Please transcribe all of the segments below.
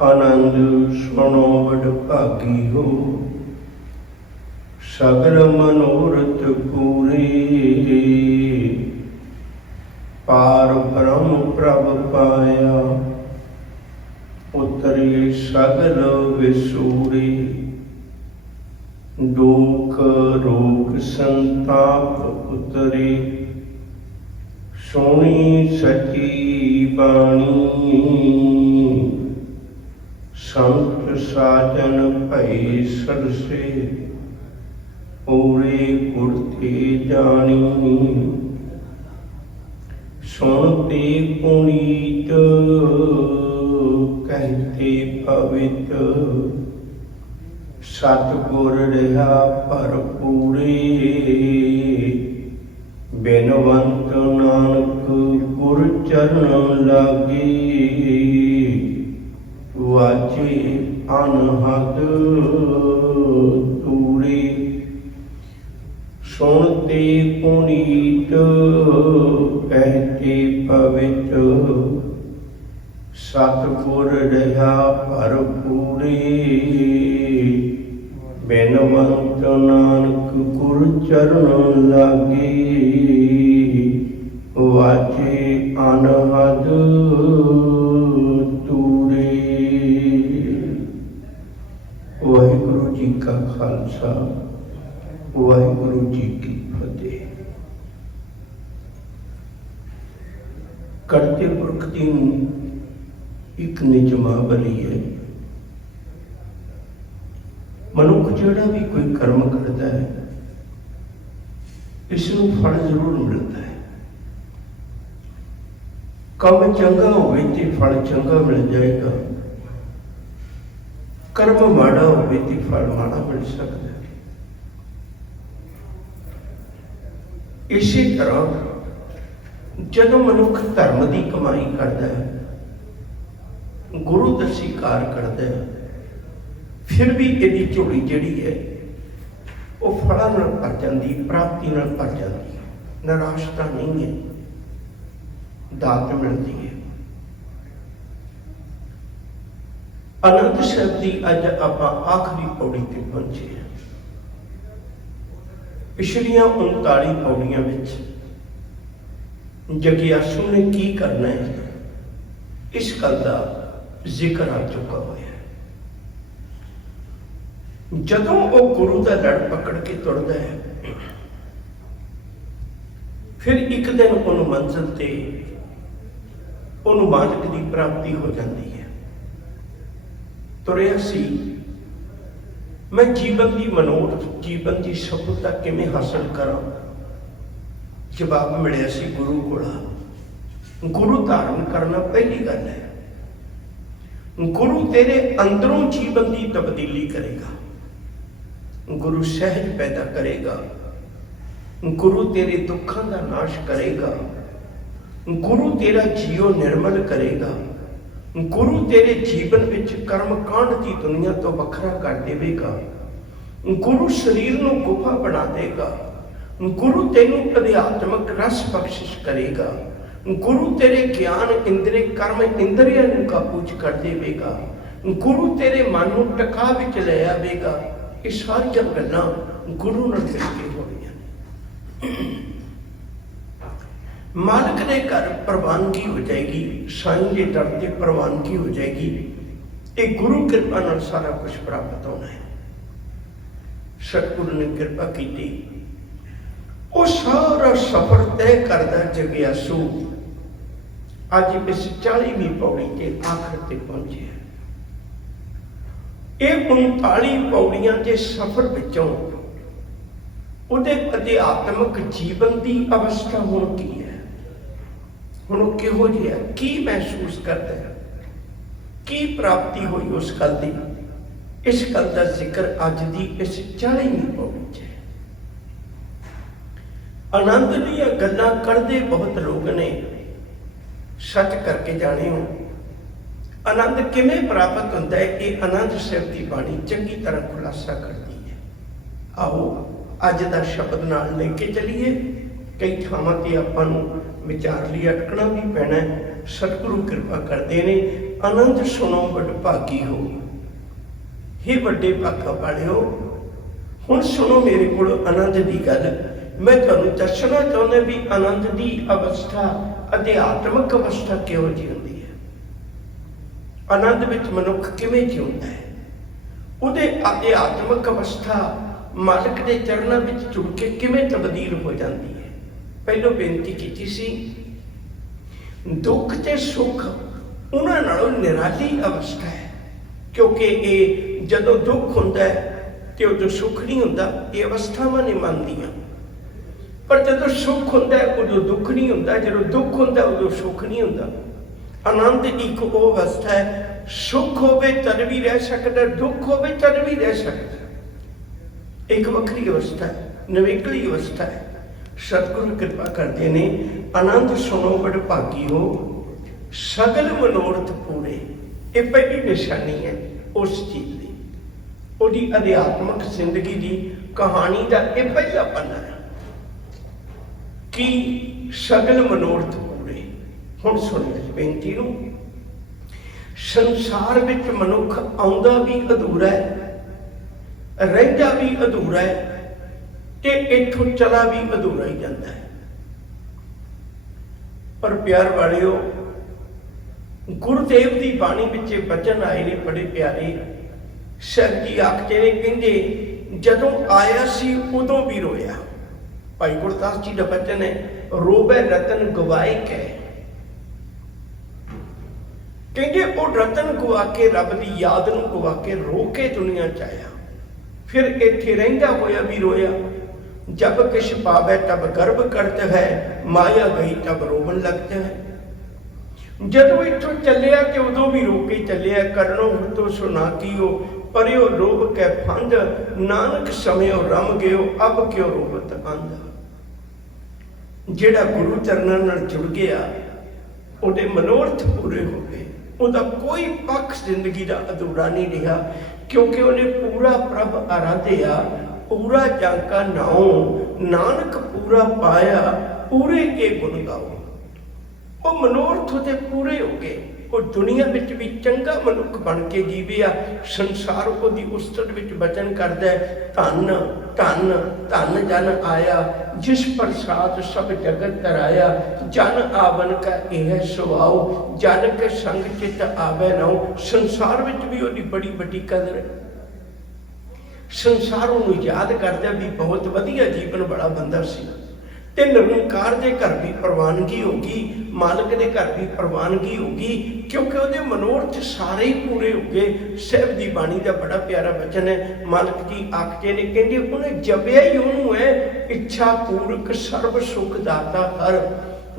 आनंद सुनो बड़ भागी हो, सगल मनोरथ पूरे। पार ब्रह्म प्रभ पाया, उतरे सगल विसूरे। दुख रोग संताप उतरे, सोनी सची बाणी। संत साजन भय सरसे, पूरे कुर्ते जानी। सुनते पुनीत, कहते पवित। सतगुर रहा भरपूरे, बिनवंत नानक गुर चरण लागे। वाचे अनहद तूरे, सुनते पुनीत, कहते पवित। सतगुर रहा भरपूरे, बिनवंत नानक गुर चरण लागे। वाचे अनहद तूरे। वाहिगुरु जी का खालसा, वाहिगुरु जी की फतेह। करते पुरख की एक निजमावली है। मनुख जिहड़ा भी कोई कर्म करता है, इसनूं फल जरूर मिलता है। काम चंगा होवे ते फल चंगा मिल जाएगा, कर्म माड़ा होवे ते फल माड़ा मिल सकता है। इसी तरह जदों मनुख धर्म की कमाई करता है, गुरु दा स्वीकार करता है, फिर भी यदि झोली जिहड़ी है वो फलों नाल भर जाती, प्राप्ति नाल भर जाती है, निराशता नहीं है, दात मिलती है। आनंद साहिब की अज आपां आखिरी पौड़ी ते पहुंचे हैं। पिछलियां 39 पौड़ियां विच जगियासू ने की करना है, इस गल का जिक्र आ चुका हुआ है। जदों वो गुरु का लड़ पकड़ के तुरदा है, फिर एक दिन उन्होंने मंजिल ते उन्होंने मालिक की प्राप्ति हो जाती है। तुरिया सी, मैं जीवन की मनोरथ, जीवन की सफलता किवें हासिल करा? जवाब मिलिया सी गुरु कोला। गुरु धारण करना पहली गल है। गुरु तेरे अंदरों जीवन की तब्दीली करेगा, गुरु सहज पैदा करेगा, गुरु तेरे दुखों का नाश करेगा, गुरु तेरा जीव निर्मल करेगा, गुरु तेरे जीवन विच कर्म कांड की दुनिया तो वखरा कर देगा, गुरु शरीर को गुफा बना देगा, गुरु तेनों अध्यात्मक रस बख्शिश करेगा, गुरु तेरे ज्ञान इंद्रिय कर्म इंद्रिया काबू च कर देगा, गुरु तेरे मन को टका विच ले आवेगा। ये सारिया गल्लां गुरु नाल मिलके होणीआं। मालिक ने घर प्रवानगी हो जाएगी, साईं के दर से प्रवानगी हो जाएगी। ये गुरु कृपा नाल सारा कुछ प्राप्त होना है। सतगुरु ने कृपा की, वो सारा सफर तय करदा जगियासू अज इस 40वीं पौड़ी के आखिर तक पहुंचे। ये 39 पौड़ियां के सफर विचों उहदे अध्यात्मक जीवन की अवस्था हुण की है, हुण किहो जिहा की महसूस करता है, की प्राप्ति हुई उस गल की, इस गल का जिक्र अज की इस 40वीं पौड़ी च है। आनंद दीयां गल्लां करदे बहुत लोग ने, सच करके जाने हो आनंद किवें प्राप्त होता है। ये आनंद साहिब की बाणी चंगी तरह खुलासा करती है। आओ अज का शब्द नाल लेके चलीए। कई थावां ते आपां नूं विचार लई अटकना भी पैना है। सतगुरु कृपा करते हैं, आनंद सुनो वडभागी हो। हे वड्डे भागा वालिओ, हुण सुनो मेरे कोल आनंद की गल। मैं तुहानूं दसना चाहुंदा भी आनंद की अवस्था अध्यात्मक अवस्था किहो जी हुंदी है। आनंद विच मनुख किवें जिउंदा है, उहदे अध्यात्मक अवस्था मालिक के चरणों में जुड़ के किवें तब्दील हो जाती है। पहलों बेनती की सी, दुख ते सुख उन्हां नालों निराली अवस्था है, क्योंकि ये जदों दुख हुंदा है ते उदों सुख नहीं हुंदा। ये अवस्थावां नहीं मनदियां। पर जदों सुख हुंदा है उदों दुख नहीं हुंदा, जदों दुख हुंदा उदों सुख नहीं हुंदा। आनंद एक वो अवस्था है, सुख होवे तद भी रह सकदा, दुख होवे तद भी रह सकदा। एक वक्री अवस्था है, नवेकली अवस्था है। सतगुरु कृपा करते ने, आनंद सुनो वडभागी हो, सगल मनोरथ पूरे। ये पहली निशानी है उस चीज की, उहदी अध्यात्मक जिंदगी की कहानी का यह पहला पन्ना है कि सगल मनोरथ पूरे। हुण सुनिए इस बेनती नूं, संसार विच मनुख आउंदा भी अधूरा है, रहिंदा भी अधूरा है, ते इत्थों चला भी अधूरा ही जाता है। पर प्यार वालिओ, गुरुदेव की बाणी विच वचन आए ने बड़े प्यारे। साहिब जी आखते ने, कहंदे जदों आया सी उदों भी रोया। भाई गुरदास जी का वचन है, रोवे रतन गवाए कै। कहंदे वो रतन गवा के, रब की याद नूं गवा के रो के दुनिया च आया, फिर इत्थे रहिंदा होया भी रोया। जब किश पावे तब गर्व करता है, माया गई तब रोवन लगता है। जदों इत्थों चलिया ते उदों भी रो के चलिया। करनो तो सुना कियो, परियो लोभ कै फंद, नानक समयो रम गयो, अब क्यों रोवत अंध। जिहड़ा गुरु चरनां नाल जुड़ गया, उहदे मनोरथ पूरे हो गए। उहदा कोई पक्ष जिंदगी का अधूरा नहीं रहा, क्योंकि उन्हें पूरा प्रभ आराध्या, पूरा जाका नाओ, नानक पूरा पाया, पूरे के गुण गाओ। वो मनोरथ उहदे पूरे हो गए। वो दुनिया विच भी चंगा मनुख बन के जीविया। संसार उहदी उस्तत विच वचन करदा है, धन धन धन जन आया, जिस प्रसाद सब जगत तराया। जन आवन का यह सुभाओ, जन के संग चित आवे नाओ। संसार विच भी उहदी बड़ी बड़ी कदर है। संसार उन्हें याद करता भी बहुत वधिया जीवन बड़ा बंदा सी, ते निरंकार के घर भी प्रवानगी होगी, मालिक के घर भी प्रवानगी होगी, क्योंकि उहदे मनोरथ सारे ही पूरे हो गए। साहिब दी बाणी का बड़ा प्यारा वचन है। मालिक जी आखते ने, कहंदे उन्हें जपिया ही उन्होंने है, इच्छा पूरक सर्व सुख दाता हर।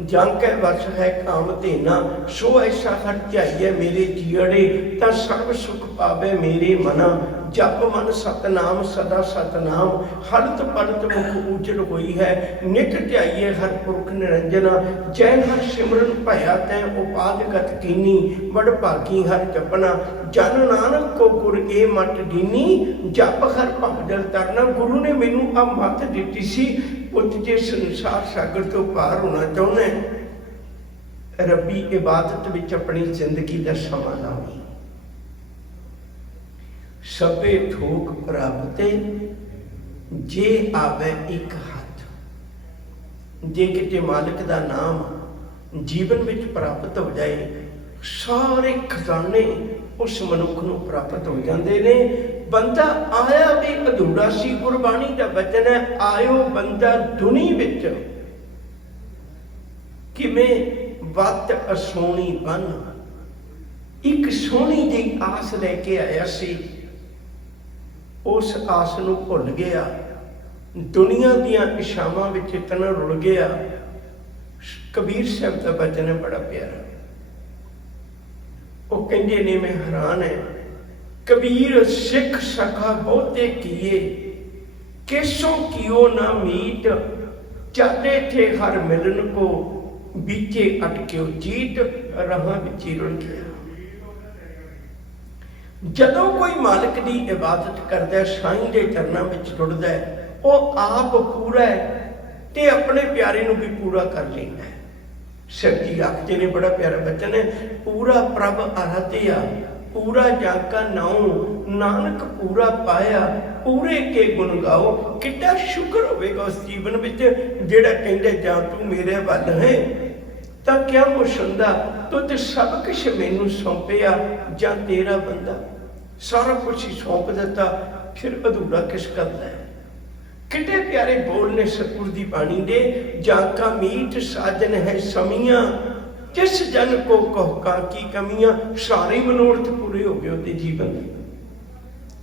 जांकै वस है काम देना, सो ऐसा हर ध्याइए मेरे जीअड़े, ता सर्व सुख पावे मेरे मना। जप मन सतनाम सदा सतनाम, हरत पलत मुख उजड़ हुई है। नित ध्याइए हर पुरख निरंजना, जय हर सिमरन भया तै उपाधिगत कीनी। वडभागी हर जपना, जन नानक को गुर ए मत दीनी। जप हर भवजल तरना, गुरु ने मैनू आ मत दिती सी। पुत जे संसार सागर तो पार होना चाहुंदा है, रब्बी इबादत विच अपनी जिंदगी का समा लावी। सबे ठोक प्राप्ते, जे आवे एक हाथ। जे किते मालिक का नाम जीवन में प्राप्त हो जाए, सारे खजाने उस मनुख को प्राप्त हो जाते ने। बंदा आया भी अधूरा सी, गुरबाणी का वचन है, आयो बंदा दुनी विच किवें वत असोनी बन। एक सोहनी जी आस लैके आया सी, उस आस नूं भुल गया, दुनिया दियां इच्छावां विच इतना रुल गया। कबीर साहब का वचन है बड़ा प्यारा। वो कहंदे ने, मैं हैरान है, कबीर सिख सखा बहुते किए, किसों कियो ना मीत। चाहते थे हर मिलन को, बीचे अटक्यो जीत। रहा बिची रुल गया। जदों कोई मालिक की इबादत करता है, साईं के चरणों में जुड़ता है, वो आप पूरा है ते अपने प्यारे नूं भी पूरा कर लेंदा है। शिव जी आखते ने, बड़ा प्यारा बचन है, पूरा प्रभ आराध्या, पूरा जाका नाऊ, नानक पूरा पाया, पूरे के गुण गाओ। कितना शुक्र होगा उस जीवन में जेड़ा कहते जां तू मेरे वल है तां क्या कुछ हुंदा, तू तो सब कुछ मैनू सौंपिया, जां तेरा बंदा सारा कुछ ही सौंप दिता, फिर अधूरा किस करता है। कितने प्यारे बोल ने सतगुर दी बाणी दे, जाका मीठ साजन है समियां, जिस जन को कहो की कमियां। सारे मनोरथ पूरे हो गए उसके जीवन में,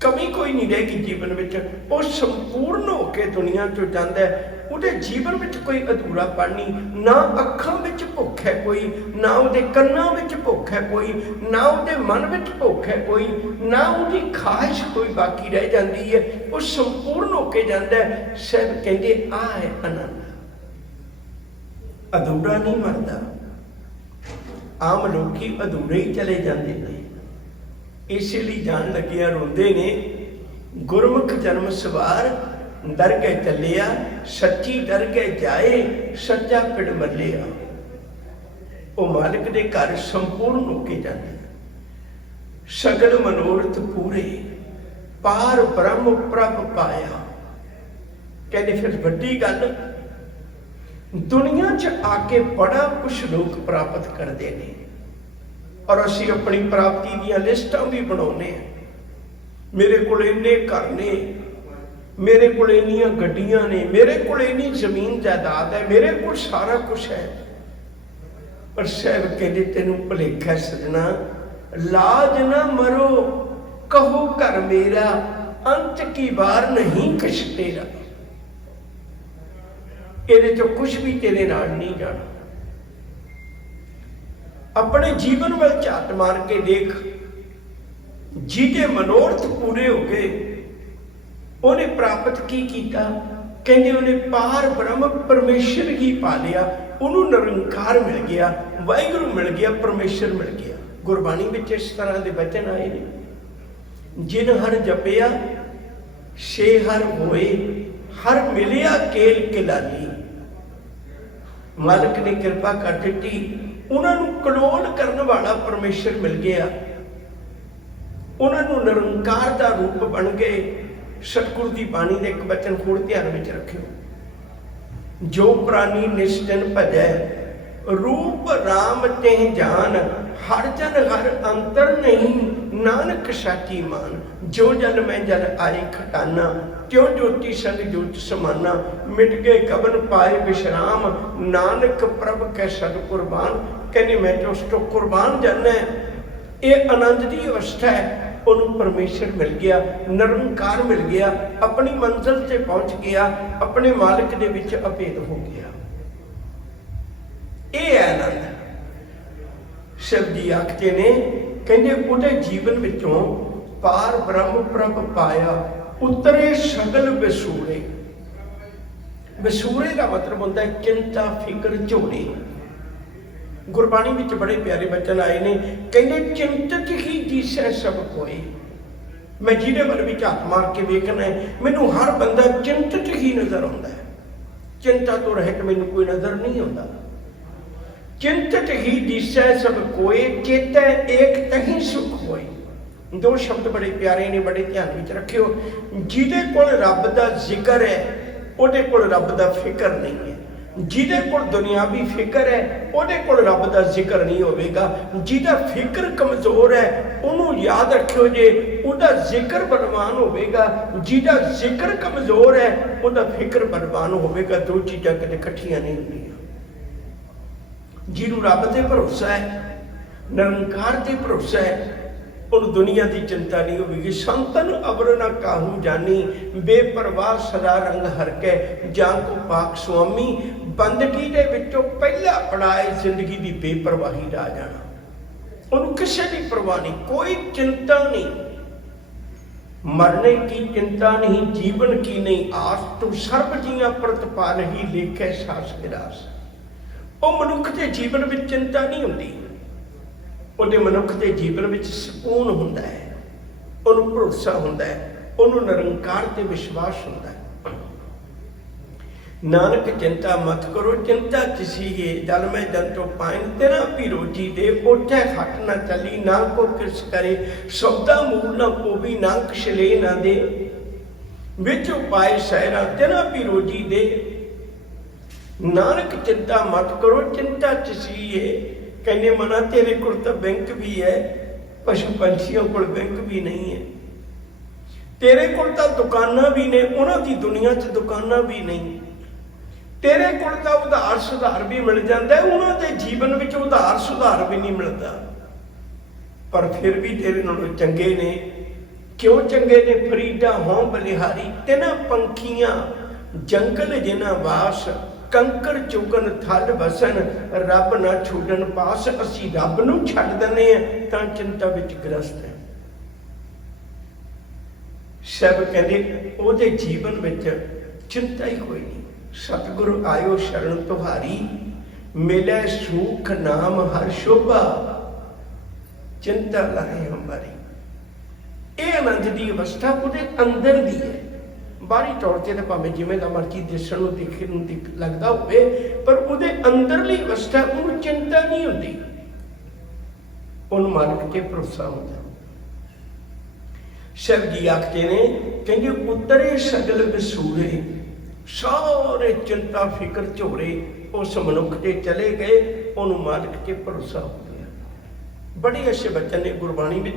कमी कोई नहीं रहेगी जीवन में। वो संपूर्ण होकर दुनिया चो जाता है, उहदे जीवन में कोई अधूरापन नहीं। ना अखां विच भुख है कोई, ना उहदे कन्नां विच भुख है कोई, ना उहदे मन विच भुख है कोई, ना उहदी ख्वाहिश कोई बाकी रह जाती है। वो संपूर्ण होकर जाता है। सब कहते आ है आनंद, अधूरा नहीं मरदा। आम लोग अधूरे ही चले जाते हैं, इसलिए जान लगिया रोंदे ने, गुरमुख जन्म सवार दरगह चलिया, सच्ची दरगह जाए, सच्चा पिड़ मलिया। वो मालिक के घर संपूर्ण होके जाते, सगल मनोरथ पूरे, पार ब्रह्म प्रभ पाया। कहते फिर वड्डी गल, दुनिया च आके बड़ा कुछ लोग प्राप्त करते हैं, और असी अपनी प्राप्ति दी लिस्टां भी बनाने। मेरे को इन्ने घर ने, मेरे को इन्नियां गड्डियां ने, मेरे को इन्नी जमीन जायदाद है, मेरे को सारा कुछ है। पर साहब कहते तेनू भुलेखा सजना, लाज ना मरो कहो घर मेरा, अंत की बार नहीं कछ तेरा। ਇਹਦੇ ਚੋਂ कुछ भी तेरे नाल नहीं जाना। अपने जीवन में झात मार के देख, जिहदे मनोरथ पूरे हो गए उन्हें प्राप्त की कीता। कहते उन्हें पार ब्रह्म परमेश्वर ही पा लिया, उन्होंने निरंकार मिल गया, वाहिगुरू मिल गया, परमेश्वर मिल गया। गुरबाणी में इस तरह के वचन आए ने, जिन हर जपिया छे हर होए, हर मिलिया केल किलाली। मालिक ने कृपा कर दी, उन्होंने कलोल करने वाला परमेश्वर मिल गया, उन्होंने निरंकार का रूप बन गए। सतगुर की बाणी ने एक वचन होर ध्यान में रखियो, जो प्राणी निश्चन भजै, रूप राम तेह जान, हर जन हर अंतर नहीं, नानक साची मान। जो जल मैं जल आए खटाना, क्यों ज्योति संग ज्योत समाना। मिट गए कबन पाए विश्राम, नानक प्रभ कै सद कुर्बान। कहने मैं तो उस तो कुर्बान जाना है। ये आनंद की अवस्था है, उन्होंने परमेश्वर मिल गया, निरंकार मिल गया, अपनी मंजिल से पहुंच गया, अपने मालिक के विच अभेद हो गया। ये आनंद शिव जी आखते ने, कहते उहदे जीवन विचों पार ब्रह्म प्रभ पाया, उतरे सगल विसूरे। विसूरे का मतलब होता है चिंता फिक्र झोले। गुरबाणी में बड़े प्यारे वचन आए ने, कहते चिंतित ही दिसै सब कोई। मैं जिहदे वल भी झात मार के वेखना है, मैनू हर बंदा चिंतित ही नजर आता है। चिंता तो रहत मैनू कोई नजर नहीं आता। चिंतित ही दिसै सब कोई, चेतै एक तहीं सुख होए। दो शब्द बड़े प्यारे ने, बड़े ध्यान में रखियो। जिहदे कोल रब दा जिक्र है, उहदे कोल रब दा फिक्र नहीं है। जिहदे कोल दुनियावी फिक्र है, उहदे कोल रब दा जिक्र नहीं होवेगा। जिहदा फिक्र कमजोर है, उन्होंने याद रखियो जे उहदा जिक्र बलवान होवेगा। जिहदा जिक्र कमजोर है, उहदा फिक्र बलवान होवेगा। दो चीज़ां कदे इकट्ठियां नहीं होंदियां। जिन्हों रब ते भरोसा है, निरंकार ते भरोसा है, उन दुनिया की चिंता नहीं होगी। संतन अबर न काहू जानी, बेपरवाह सदा रंग हरके। जां को पाक स्वामी, बंदगी दे विचों पहला पड़ाए जिंदगी की बेपरवाही दा जाना। उन्होंने किसी की परवाह नहीं, कोई चिंता नहीं। मरने की चिंता नहीं, जीवन की नहीं आस, तो सर्व जियां प्रतपा नहीं, लेखे सास विरास। वो मनुख के जीवन में चिंता नहीं होती, उहदे मनुख के जीवन में सुकून हुंदा है, उन्होंने भरोसा हुंदा है, उन्होंने निरंकार ते विश्वास हुंदा है। नानक चिंता मत करो, चिंता किसी है जल में जन तो पाइन, तेरा भी रोजी दे, ओठे खट न चली, ना को किस करे, सौदा मूल न पोवी, ना किसले न दे, विच उपाय सहरा, तेरा भी रोजी दे। नानक चिंता मत करो, चिंता किसी है, कहने मना तेरे को तो बैंक भी है, पशु पंछियों को बैंक भी नहीं है, तेरे को तो दुकाना भी ने, उन्होंने दुनिया च दुकाना भी नहीं, तेरे को तो उधार सुधार भी मिल जाता है, उन्होंने जीवन में उधार सुधार भी नहीं मिलता, पर फिर भी तेरे नालों चंगे ने। क्यों चंगे ने? फरीदा हों बलिहारी, तिना पंखियां जंगल जिना वास, कंकर चुगन थल बसन, रब ना छुड़न पास। असी रब नूं छड्ड दिंदे हां तां चिंता विच ग्रस्त है। सब कहते ओहदे जीवन विच चिंता ही कोई नहीं। सतगुरु आयो शरण तुहारी, मिले सुख नाम हर शोभा, चिंता लाए हमारी। ये आनंद की अवस्था ਉਹਦੇ अंदर दी है, बाहरी तौर पर भावें जिमें का मर्जी दिसण नूं दिखे नूं लगता होवे, पर ਉਹਦੇ अंदरली अवस्था ਉਹਨੂੰ चिंता नहीं होती, उन मालिक ते भरोसा होता। शिव जी आखते ने, कहते उतरे सगल विसूरे, सारे चिंता फिक्र झोरे उस मनुख ते चले गए, उन्होंने मालिक ते भरोसा हो गया। बड़े अच्छे बच्चन ने गुरबाणी में।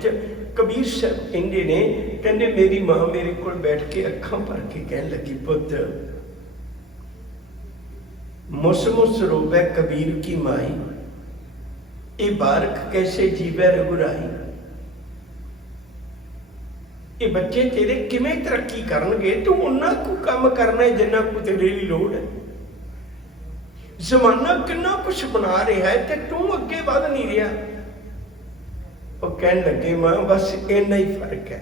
कबीर साहब कहते ने, कहते मेरी माँ मेरे को बैठ के अखां भर के कहन लगी, पुत मुस मुस रोवे कबीर की माई, ये बारक कैसे जीवे रघुराई। ये बच्चे तेरे किवें तरक्की करनगे, तू उन्ना को काम करना है जिन्ना को तेरे लिए लोड़ है। जमाना कितना कुछ बना रहा है ते तू अगे वध नहीं रहा। वो कहन लगे मां बस इन्ना ही फर्क है,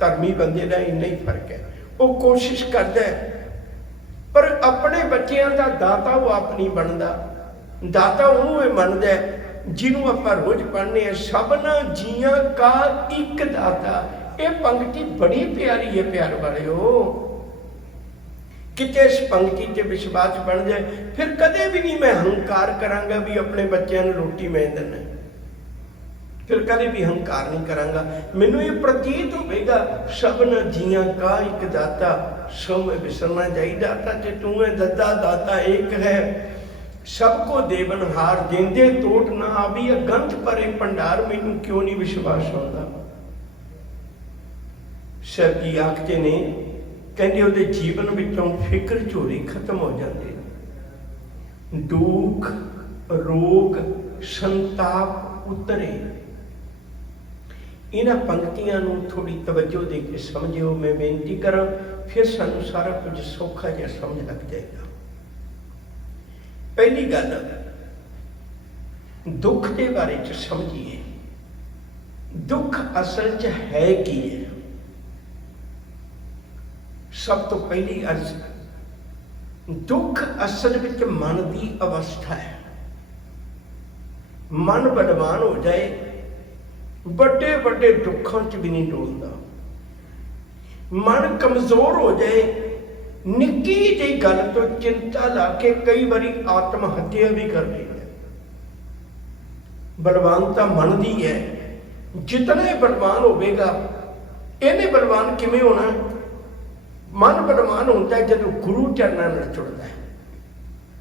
धर्मी बंदे का इन्ना ही फर्क है। वो कोशिश करता है पर अपने बच्चों का दाता वो आप नहीं बनता। दाता उन्होंने मनता है जिन्हों आप रोज पढ़ने हैं, सबना जियां का एक दाता। ये पंक्ति बड़ी प्यारी है प्यार वाले हो, किते इस पंक्ति से विश्वास बन जाए, फिर कदे भी नहीं मैं अहंकार करांगा भी अपने बच्चों को रोटी मैं देना, फिर कदे भी अहंकार नहीं करांगा। मैनू ये प्रतीत होगा सबना जियां का एक दाता, सो मैं विसरना चाहिए। दाता ते तू है दद्दा, दाता एक है, सबको देवनहार, देंदे टोट ना आवी, गंथ परे भंडार, मैनू क्यों नहीं विश्वास होता। शिव जी आखते ने, कहते उहदे जीवन विचों फिक्र झोरे खत्म हो जाते, दुख रोग संताप उतरे। इन्हां पंक्तियां नूं थोड़ी तवज्जो दे के समझियो, मैं बेनती करा, फिर सानूं सारा कुछ सौखा जिहा समझ लग जाएगा। पहली गल दुख के बारे च समझिए। दुख असल च है की है? सब तो पहली अर्ज, दुख असल विच मन की अवस्था है। मन बलवान हो जाए, बड़े बड़े दुखों च भी नहीं डोलता। मन कमजोर हो जाए, निक्की जी गल तो चिंता ला के कई बारी आत्महत्या भी कर लेता है। बलवानता मन की है। जितने बलवान होगा, इन्हें बलवान किमें होना? मन बलवान होता है जब गुरु चरणों में जुड़ता है।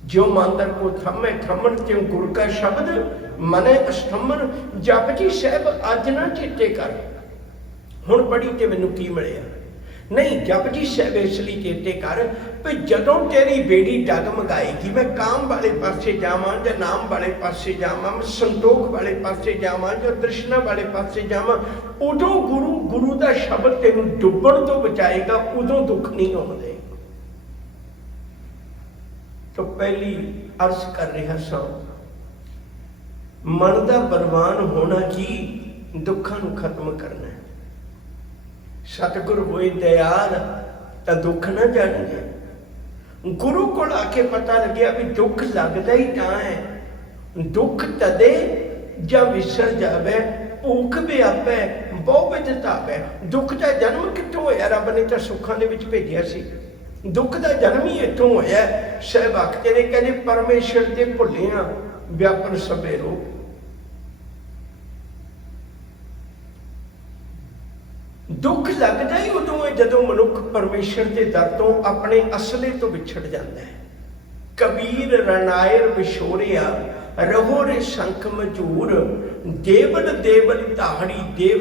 जो मांदर को थमे थमन त्यों गुरु का शब्द मने अष्टमन। जप जी साहब अज ना चेते कर, हुण पढ़ी ते मैनू की मिलिया नहीं। जप जी साहब इसलिए चेते कर भी जदों तेरी बेड़ी डगमगाएगी, मैं काम वाले पासे जावां या नाम वाले पासे जावां, मैं संतोख वाले पासे जावां या तृष्णा वाले पासे जावां, उदों गुरु का शब्द तेनू डुबण तो बचाएगा, उदों दुख नहीं आउंदे। तो पहली अर्ज कर रहा सा, मन का बलवान होना की दुखों को खत्म करना है। सतगुर होए दयाल तो दुख ना जाने। गुरु को आके पता लग्या भी दुख लगता ही ना है। दुख तदे जा विसर जावे, भूख भी आपे बहु विधता है। दुख का जन्म कितों होया? रब ने तो सुखों के विच भेजिया सी। दुख का जन्म ही इतों होया। साहब आखते ने कहते परमेश्वर ते भुलिया व्यापन सबे रोग। दुख लगता ही उदों है जदों मनुख परमेश्वर के दर तो अपने असले तो विछड़ जाता है। कबीर रनायर विछोरिया रहो रे शंख मजूर, देवल देवल ताहड़ी देव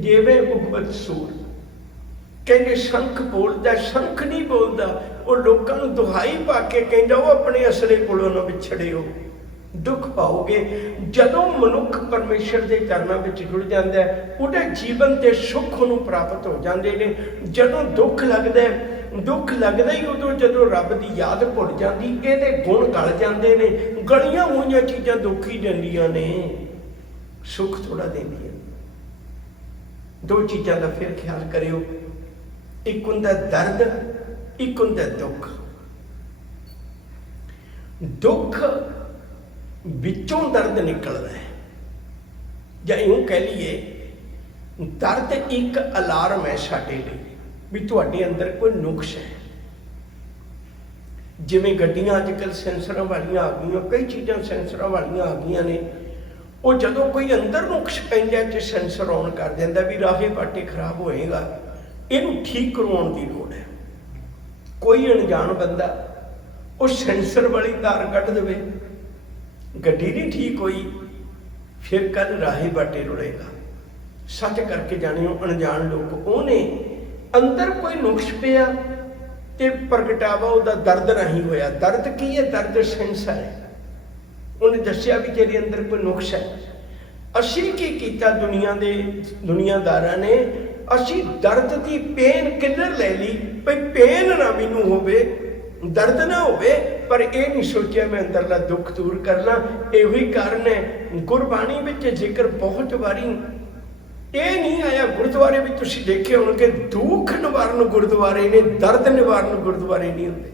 देवे उगवत सूर। कहते शंख बोलता, शंख नहीं बोलता, वो लोगों को दुहाई पा के कहता वो अपने असले कोलों ना विछड़े हो। दुख पाओगे जदों मनुख परमेश्वर के चरणों में जुड़ जाता है, उहदे जीवन के सुख उहनूं प्राप्त हो जाते हैं। जदों दुख लगता ही उदों जदों रब की याद भुल जाती, ये गुण गल जाते हैं। गलियां हुई चीज़ां दुख ही दिंदियां ने, सुख थोड़ा देंदियां। दो चीज़ों का फिर ख्याल करियो, एक हुंदा दर्द, एक हुंदा दुख। दुख विचों दर्द निकलता है, या यूं कह लीए दर्द एक अलार्म है साडे लई भी तुहाडे अंदर कोई नुक्स है। जिवें गड्डियां अजकल सेंसरां वालियां आ गईयां, कई चीज़ां सेंसरां वालियां आ गईयां ने, वो जदों कोई अंदर नुक्स पैंदा ते सेंसर ऑन कर दिंदा भी राहे बाटे खराब होएगा, इनू ठीक करवाउण दी लोड़ है। कोई अणजाण बंदा वो सेंसर वाली तार कढ़ देवे, गड्डी नहीं ठीक हुई, फिर कल राही बाटे रुड़ेगा। सच करके जानियो अनजान लोग, उन्हें अंदर कोई नुक्स पिया ते प्रगटावा उहदा दर्द नहीं होया। दर्द की है? दर्द सेंसर है। उन्हें दसिया भी तेरे अंदर कोई नुक्स है। असी की कीता दुनियादारां ने, असी दर्द की पेन किलर ले ली, भाई पेन ना मैनू होवे, दर्द ना होवे, पर यह नहीं सोचा मैं अंदरला दुख दूर करना। यही कारण है गुरबाणी में जिक्र बहुत बारी ये नहीं आया। गुरुद्वारे में तुसीं देखे होणगे दुख निवारण गुरुद्वारे ने, दर्द निवारण गुरुद्वारे नहीं होंदे।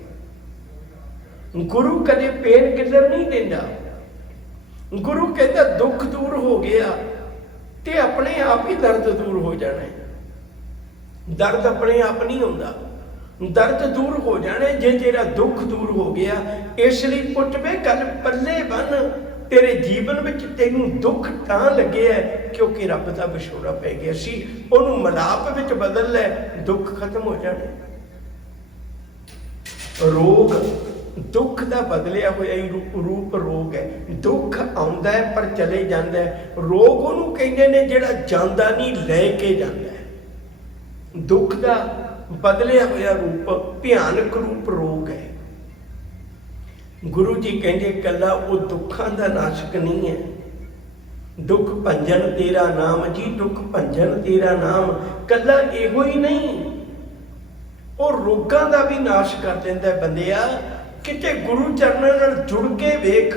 गुरु कदे पेन किलर नहीं देंदा। गुरु कहता दुख दूर हो गया तो अपने आप ही दर्द दूर हो जाना है। दर्द अपने आप नहीं होंदा, दर्द दूर हो जाने जे तेरा दुख दूर हो गया। इसलिए पुटवे गल पल्ले बन, तेरे जीवन में तेनू दुख तां लगे है क्योंकि रब का विछोड़ा पै गया सी। उहनूं मलाप विच बदल लै, दुख खत्म हो जाने। रोग दुख का बदलिया होया रूप रोग है। दुख आउंदा है पर चले जाता है। रोग उहनूं कहंदे ने जिहड़ा जांदा नहीं लैके जांदा है। दुख का बदलिया होया रूप भयानक रूप रोग है। गुरु जी कहते कला वो दुखों का नाशक नहीं है। दुख भंजन तेरा नाम जी, दुख भंजन तेरा नाम। कला एहो ही नहीं, वो रोगों का भी नाश कर देंदा है। बंदिया किते गुरु चरणों नाल जुड़ के वेख,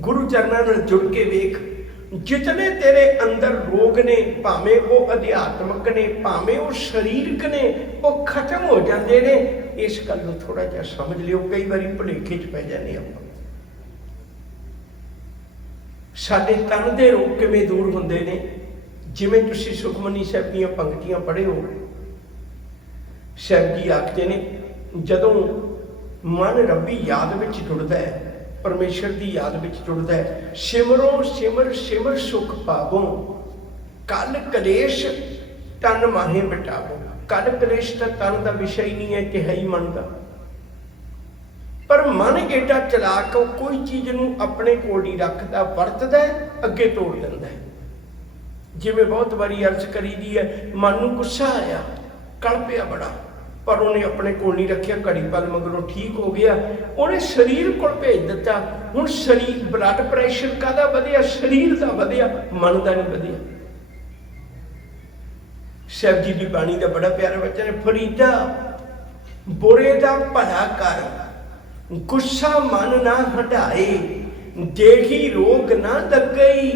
गुरु चरणों नाल जुड़ के वेख। जितने तेरे अंदर रोग ने, भावें वो अध्यात्मक ने, भावें वो शरीरक ने, वो खत्म हो जाते हैं। इस गल को थोड़ा जिहा समझ लियो। कई बार भुलेखे च पै जाने आपां। साडे तन दे रोग किवें दूर हुंदे ने? जिवें तुसीं सुखमनी साहिब दीयां पंक्तियां पढ़े हो, साहिब जी आखदे ने जदों मन रब्बी याद विच जुड़दा है, परमेश्वर की याद में जुड़ता है, सिमरो सिमर सिमर सुख पावो, कल कलेश तन माहे मिटावो। कल कलेश तो तन का विषय ही नहीं है कि है ही मन का, पर मन एडा चलाक कोई चीज़ नूं अपने कोल नहीं रखता, वरतदा है अगे तोड़ लैंदा है। जिवें बहुत बारी अर्ज करी दी है, मन नूं गुस्सा आया, कलपिया बड़ा, पर उन्हें अपने कोल नहीं रखिया, घड़ी पल मगरों ठीक हो गया, उन्हें शरीर को भेज दिता। हुण शरीर ब्लड प्रैशर काहदा वधिया? शरीर का वधिया, मन का नहीं वधिया। साहिब जी की बाणी का बड़ा प्यारा वचन है, फरीदा बुरे का भला कर, गुस्सा मन ना हटाए, देही रोग ना लगई,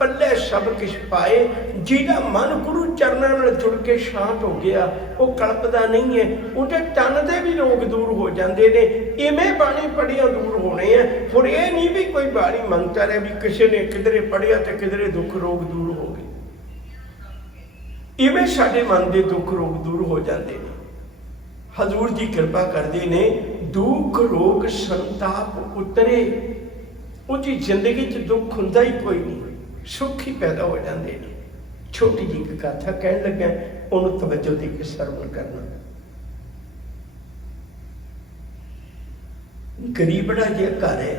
पल्ले सब किश पाए। जिहदा मन गुरु चरणों नाल जुड़ के शांत हो गया, वो कल्पदा नहीं है, उहदे तन दे भी रोग दूर हो जाते हैं। इवें बाणी पढ़िया दूर होने हैं। फिर ये नहीं भी कोई बाणी मंगता है भी किसी ने किधरे पढ़िया तो किधरे दुख रोग दूर हो गए। इवें साडे मन के दुख रोग दूर हो जाते हैं। हजूर जी कृपा करते ने, दुख रोग संताप उतरे। उसकी जिंदगी च दुख हुंदा ही कोई नहीं, सुख ही पैदा हो जाते हैं। छोटी जी एक गाथा कह लगा, उन्होंने तवज्जो दे के सरवण करना। गरीबड़ा जिहा घर है,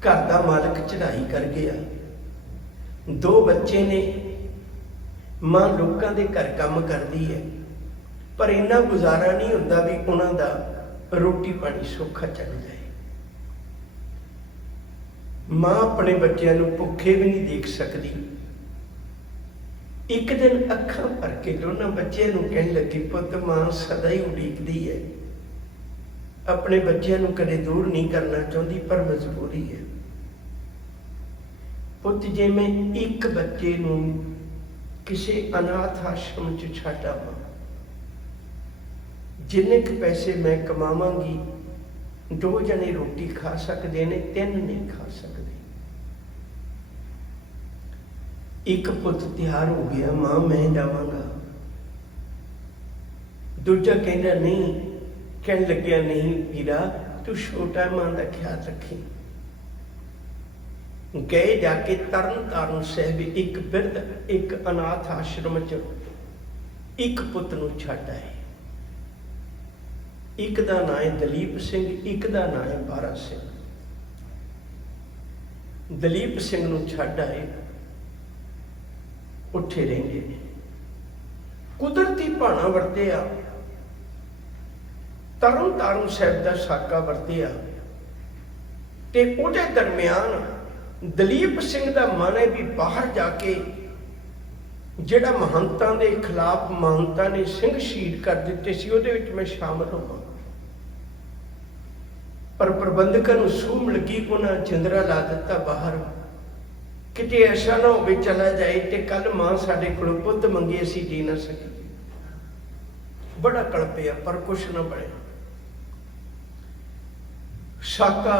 घर का मालिक चढ़ाई कर गया, 2 बच्चे ने, मां लोगों के घर काम करती है, पर इन्ना गुजारा नहीं होता भी उन्हों का रोटी पानी सौखा चल जाए। मां अपने बच्चों को भुखे भी नहीं देख सकती। एक दिन अखां भर के दोनों बच्चों को कह लगी, पुत मां सदा ही उड़ीकती है, अपने बच्चों को कदे दूर नहीं करना चाहती, पर मजबूरी है। पुत जे मैं एक बच्चे को किसी अनाथ आश्रम च छड्ड आवां, जिन्ने क पैसे मैं कमावांगी 2 जने रोटी खा सकते हैं, 3 नहीं खा सकते। एक पुत तैयार हो गया, मां मैं जावांगा। दूजा कहना नहीं, कह लग्या नहीं वीरा तू छोटा, मां का ख्याल रखी। गए जाके तरन तारण साहिब एक बिरध एक अनाथ आश्रम च एक पुत नूं छड्ड आए। एक दा नाम है दलीप सिंह, एक दा नाम है बारा सिंह। दलीप सिंह नूं छड्ड आए, उठे रहेंगे, कुदरती भाना वरतिया, तरन तारण साहिब का साका वरतिया, ते उहदे दरम्यान दलीप सिंह का मन है भी बाहर जाके जिहड़ा महंतां दे खिलाफ महंतां ने सिंह शहीद कर दिते सी, उहदे विच मैं शामिल होवां। पर प्रबंधकां नूं सूह मिल गई, उन्हां जिंदरा ला दिता बाहर, किते ऐसा ना हो चला जाए तो कल मां साडे कोलों पुत मंगे असीं दे ना सकी। बड़ा कलपिया पर कुछ ना बने। साका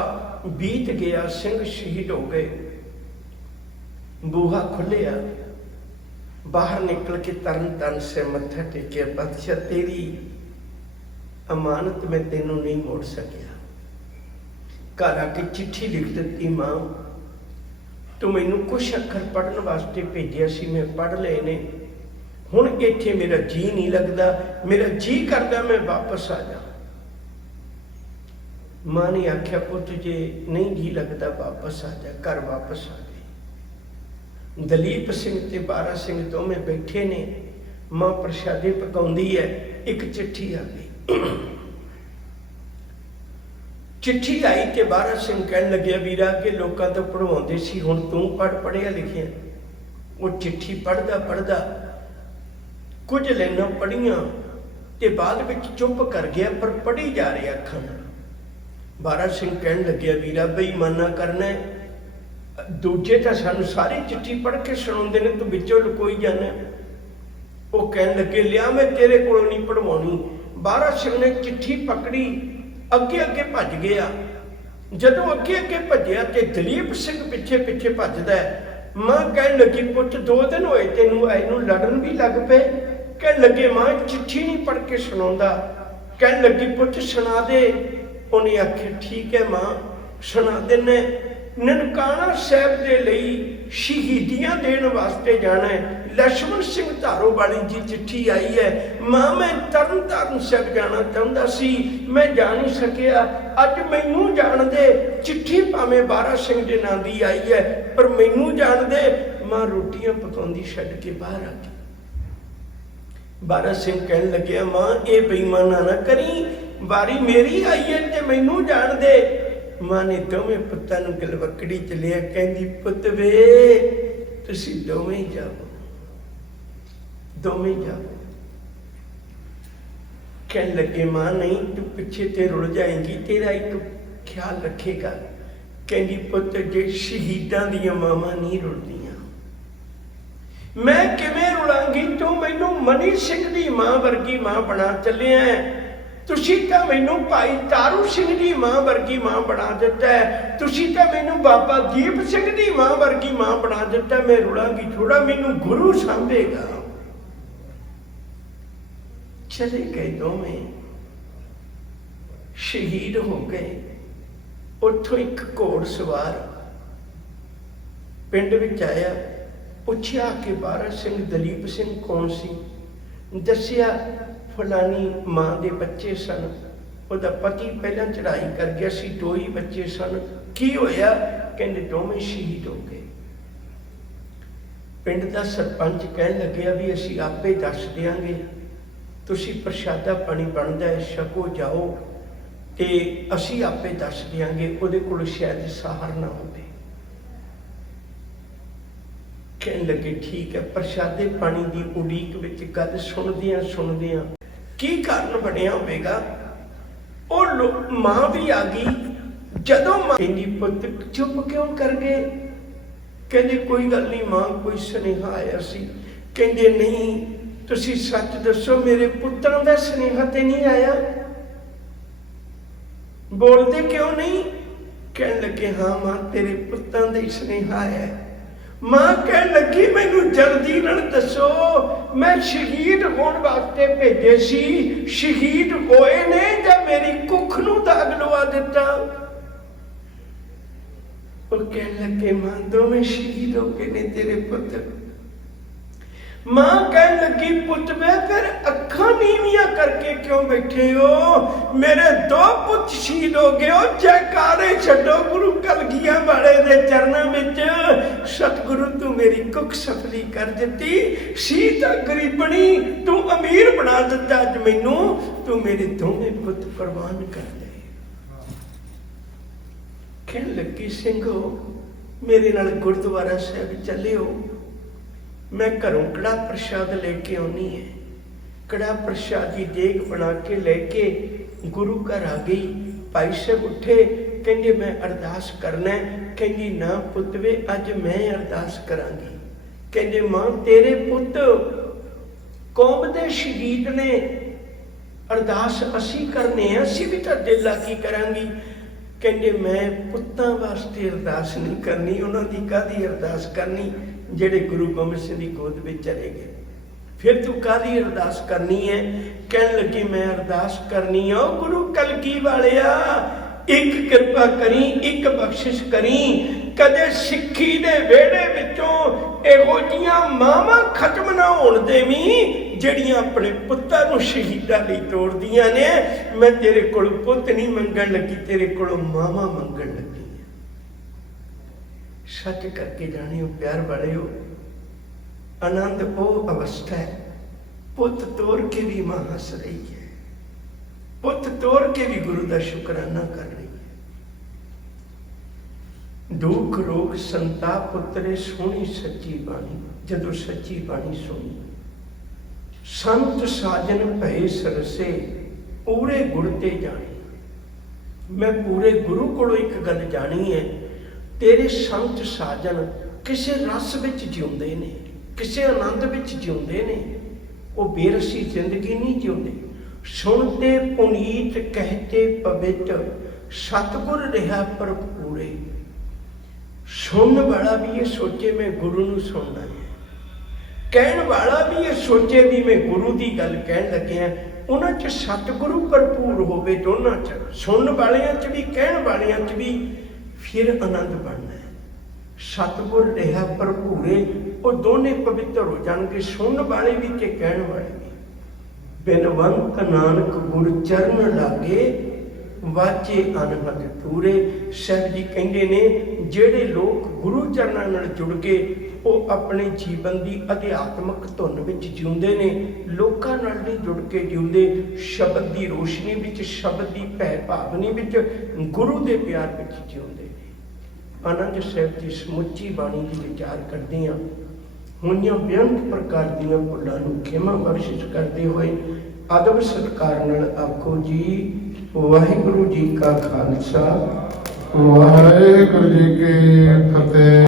बीत गया, सिंह शहीद हो गए, बूहा खुलिया, बाहर निकल के तरन तारण से मत्था टेकिया, बादशाह तेरी अमानत मैं तेनों नहीं मोड़ सकिया। घर आके चिट्ठी लिख दी, मां तू मैनू कुछ अखर पढ़न वास्ते भेजिया सी, मैं पढ़ लए ने, हुण इत्थे मेरा जी नहीं लगता, मेरा जी करदा मैं वापस आ जा। मां ने आख्या पुत जे नहीं जी लगता वापस आ जा। घर वापस आ गए। दलीप सिंह ते बारा सिंह दोवें बैठे ने, मां प्रशादे पकाउंदी है, एक चिट्ठी आ गई। चिट्ठी आई ते बारा सिंह कहन लग्या, वीरा के लोगों तो पढ़वाउंदे सी, हुण तू पढ़िया लिखिया। वो चिट्ठी पढ़दा पढ़दा कुछ लाइनां पढ़ियां ते बाद विच चुप कर गया, पर पढ़ी जा रहा अखां नाल। बारा सिंह कहन लग्या, वीरा बेईमाना करना है, दूजे तो सानू सारी चिट्ठी पढ़ के सुणाउंदे ने, तू विचों लुकोई जाना। वो कहन लगे, लिया मैं तेरे कोलों नहीं पढ़वाउणी। बारा सिंह ने चिट्ठी पकड़ी, अगे अगे भज गया। जदों अगे अगे भजया तो दलीप सिंह पिछे पिछे भजदा है। मां कहन लगी, पुत 2 दिन होए तेनू आए नूं, लड़न भी लग पे। कहन लगे, मां चिट्ठी नहीं पढ़ के सुणाउंदा। कहन लगी, पुत सुना दे। उन्हें आख्या, ठीक है मां सुना देने। ननकाना साहिब दे लई शहीदियां देण वास्ते जाना है। लक्ष्मण सिंह धारोवाली जी चिट्ठी आई है, मां मैं तरन तारण साहिब जाना चाहता सी, मैं जा नहीं सकिया, अज मैनू जान दे। चिट्ठी भावें बारा सिंह दे नां दी आई है, पर मैनू जान दे। मां रोटियां पकाउंदी छड्ड के बाहर आ गई। बारा सिंह कहन लग्या, मां ये बेईमाना ना करी, बारी मेरी आई है ते मैनू जान दे। मां ने दोवें पुत्तां नूं गलवकड़ी च लिया, कहंदी, पुत वे तुसीं दोवें जाओ, दोवें जाओ। कहन लगे, मां नहीं तू पिछे ते रुड़ जाएगी, तेरा एक ख्याल रखेगा। कहंदी, पुत जे शहीदां दीयां मावां नहीं रुड़दियां, मैं किवें रुड़ांगी? तू मैनू मनी सिंह दी मां वर्गी मां बना चलिया है। तुसी तां मैनू भाई तारू सिंह दी मां वर्गी मां बना दिता है। तुसी तां मैनू बाबा दीप सिंह दी मां वर्गी मां बना दिता। मैं रुड़ांगी थोड़ा, मैनू गुरु सांभेगा। चले गए दोवें, शहीद हो गए। उठों एक घोड़ सवार पिंड विच आया, पुछया कि बारा सिंह दलीप सिंह कौन सी? दसिया फलानी मां दे बच्चे सन, उहदा पति पहला चढ़ाई कर गया सी, 2 ही बच्चे सन। की होया? कहंदे दोवें शहीद हो गए। पिंड दा सरपंच कहन लग्या भी असीं आपे दस देंगे, तुसीं प्रशादा पानी बनदा है छको जाओ, ते असीं आपे दस देंगे, उहदे कोल शायद साहर ना होवे। कहन लगे ठीक है। प्रशादे पानी की उड़ीक विच गल सुनदियां सुनदियां की कारण बनिया होवेगा, और मां भी आ गई। जदों मां कहंदी पुत चुप क्यों कर गए? कहंदे कोई गल नहीं मां, कोई सुनेहा आया सी। कहंदे नहीं, तुसीं सच दसो मेरे पुत्रां दा सुनेहा ते नहीं आया? बोलदे क्यों नहीं? कहन लगे हाँ मां, तेरे पुत्रां दा ही सुनेहा आया। मां कह लगी मैनू जल्दी नाल दसो, मैं शहीद होने वास्ते भेजे सी, शहीद होए ने जां मेरी कुख नूं दाग लवा दिता? और कहन लगे मां दोवें शहीद हो गए ने तेरे पुत्र। मां कहन लगी पुत वे फिर अखां नीवियां करके क्यों बैठे हो? मेरे 2 पुत शहीद हो गए हो, जयकारे छड्डो गुरु कलगियां वाले दे चरनां विच। सतगुरु तू मेरी कुख सफली कर दित्ती सी, तां गरीबनी तू अमीर बना दिता। अज मैनू तू मेरे दोवें पुत कुर्बान कर दे। कहन लगी सिंघो मेरे नाल गुरुद्वारा साहिब चलियो, मैं घरों कड़ा प्रसाद लेके आनी है। कड़ा प्रसाद की देग बना के लेके गुरु घर आ गई। भाई साहब उठे, कहंदे मैं अरदास करना है। कहंदी ना पुत वे अज मैं अरदास करांगी। कहंदे मां तेरे पुत कौम दे शहीद ने, अरदास असी करने हैं, असी भी तो दिल ला की करांगी। कहंदे मैं पुत्तां वास्ते अरदास नहीं करनी, उन्हां दी काहदी अरदास करनी जेड़े गुरु गोबिंद सिंह दी गोद में चले गए। फिर तू काहदी अरदास करनी है? कहन लगी मैं अरदास करनी है गुरु कलगी वालिया, एक कृपा करी, एक बख्शिश करी। कदे सिक्खी दे वेड़े विचों इहो जिहियां मावां खत्म ना होण देवीं ਜਿਹੜੀਆਂ अपने पुत्तां नूं शहीदां लई तोड़दियां ने। मैं तेरे कोल पुत्त नहीं मंगण लगी, तेरे कोलों मावां मंगण लगी। सच करके जानियो प्यार वाले हो, आनंद वो अवस्था है पुत्त तोड़ के भी मां हस रही है, पुत्त तोड़ के भी गुरु का शुकराना कर रही है। दुख रोग संताप पुत्रे सोहनी सच्ची बाणी। जदों सच्ची बाणी सुनी संत साजन भय सरसे पूरे गुर ते जानी। मैं पूरे गुरु कोलों एक गल जानी है, तेरे संत साजन किसे रस विच जिउंदे ने, किसे आनंद विच जिउंदे ने, वो बेरसी जिंदगी नहीं जिउंदे। सुनते पुनीत कहते पवित्र, सतगुर रहा भरपूरे। सुनने वाला भी ये सोचे मैं गुरु नूं सुनना है, कहण वाला भी ये सोचे भी मैं गुरु की गल कहन लग्या। उन्हां च सतगुरु भरपूर होवे, दोनों च, सुनने वालियां च भी कहण वालियां च भी, फिर आनंद बनना है। सतगुर रहा भरपूरे, वो दोने पवित्र हो जाएंगे, सुनने वाले भी ते कहण वाले भी। बिनवंत नानक गुर चरण लागे, वाचे अनहद टूरे। साहब जी कहते ने जेड़े लोग गुरु चरणों नाल जुड़ के वो अपने जीवन की अध्यात्मक धुन विच जिउंदे ने, लोकां नाल नहीं जुड़ के जिउंदे। शब्द की रोशनी विच, शब्द की भै भावनी विच, गुरु के प्यार विच जिउंदे ने। आनंद साहब की समुची बाणी की विचार करदे हां, होइयां बेअंत प्रकार दीयां भुलां नूं खेमा बख्शिश करते हुए अदब सत्कार नाल आखो जी वाहिगुरु जी का खालसा, वाहिगुरु जी की फतेह।